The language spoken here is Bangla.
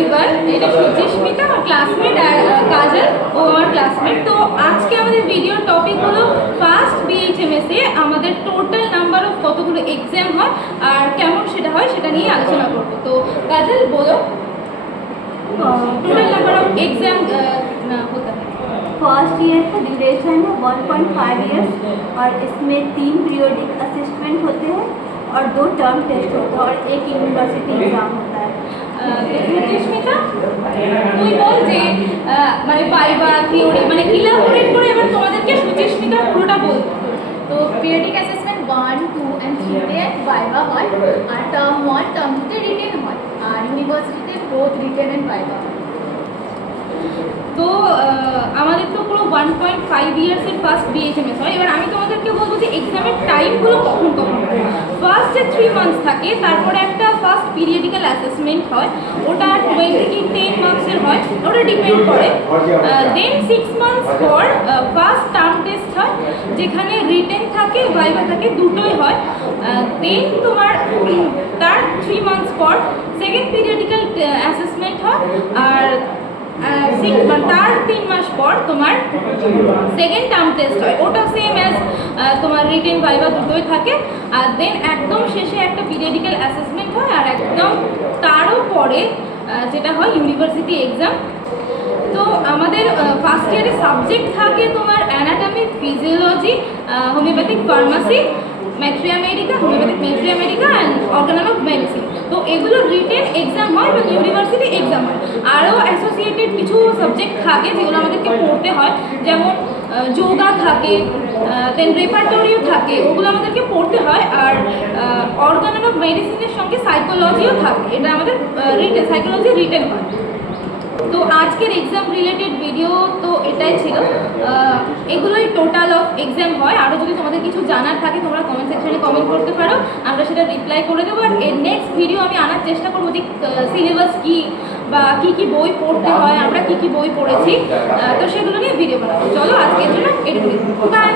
এভরিওয়ান, এটা সুচিস্মিতা আমার ক্লাসমেট আর কাজল ও আমার ক্লাসমেট। তো আজকে আমাদের ভিডিওর টপিক হলো ফার্স্ট BHMS এ আমাদের টোটাল নাম্বার অফ কতগুলো এক্সাম হয় আর কেমন সেটা হয় সেটা নিয়ে আলোচনা করবো। তো কাজল বলো टोटल नंबर ऑफ एग्जाम होता है। फर्स्ट ईयर का ड्यूरेशन है 1.5 ईयर्स और इसमें 3 पीरियोडिक असिस्टमेंट होते हैं और 2 टर्म टेस्ट होता है और 1 यूनिवर्सिटी एग्जाम होता है। সুচিস্মিতা তুই বল যে মানে ভাইভা থিওরি মানে ইলাবোরেট করে এবার তোমাদেরকে সুচিস্মিতা পুরোটা বল। তো পিরিয়ডিক অ্যাসেসমেন্ট 1, 2 and 3 তে ভাইভা হয় আর টার্ম 1 টার্ম 2 তে রিটেন হয় আর ইউনিভার্সিটিতে বোথ রিটেন এন্ড ভাইভা হয়। তো আমাদের তো পুরো 1.5 ইয়ার্সের ফার্স্ট BHMS হয়। এবার আমি তোমাদেরকে বলবো যে এক্সামের টাইমগুলো কখন কখন হয়। ফার্স্ট যে 3 মান্থস থাকে, তারপরে একটা ফার্স্ট পিরিয়ডিক্যাল অ্যাসেসমেন্ট হয়, ওটা 20 কি 10 মার্কসের হয়, ওটা ডিপেন্ড করে। দেন 6 মান্থস পর ফার্স্ট টার্ম টেস্ট হয়, যেখানে রিটেন থাকে ভাইভা থাকে দুটোই হয়। দেন তোমার তার 3 মান্থস পর সেকেন্ড পিরিয়ডিক্যাল অ্যাসেসমেন্ট হয় আর তার 3 মাস পর তোমার সেকেন্ড টার্ম টেস্ট হয়, ওটা সেম অ্যাজ তোমার রিটেন ভাইভা দুটোই থাকে। আর দেন একদম শেষে একটা পিরিয়ডিক্যাল অ্যাসেসমেন্ট হয় আর একদম তারও পরে যেটা হয় ইউনিভার্সিটি এক্সাম। তো আমাদের ফার্স্ট ইয়ারে সাবজেক্ট থাকে তোমার anatomy, physiology, homeopathic pharmacy, materia medica, homeopathic materia medica and organon of medicine. তো এগুলো রিটেন এক্সাম হয় এবং ইউনিভার্সিটি এক্সাম হয়। আরও অ্যাসোসিয়েটেড কিছু সাবজেক্ট থাকে যেগুলো আমাদেরকে পড়তে হয়, যেমন যোগা থাকে, দেন রেপার্টরিও থাকে, ওগুলো আমাদেরকে পড়তে হয়। আর অর্গানাল অফ মেডিসিনের সঙ্গে সাইকোলজিও থাকে, এটা আমাদের রিটেন সাইকোলজি রিটেন হয়। তো আজকের এক্সাম রিলেটেড ভিডিও তো এটাই ছিল। এগুলোই টোটাল অফ এক্সাম হয়। আরও যদি তোমাদের কিছু জানার থাকে তোমরা কমেন্ট সেকশনে কমেন্ট করতে পারো, আমরা সেটা রিপ্লাই করে দেবো। আর এর নেক্সট ভিডিও আমি আনার চেষ্টা করবো যে সিলেবাস কী বা কী কী বই পড়তে হয়, আমরা কী কী বই পড়েছি, তো সেগুলো নিয়ে ভিডিও বানাবো। চলো আজকের জন্য এটুকু, বাই।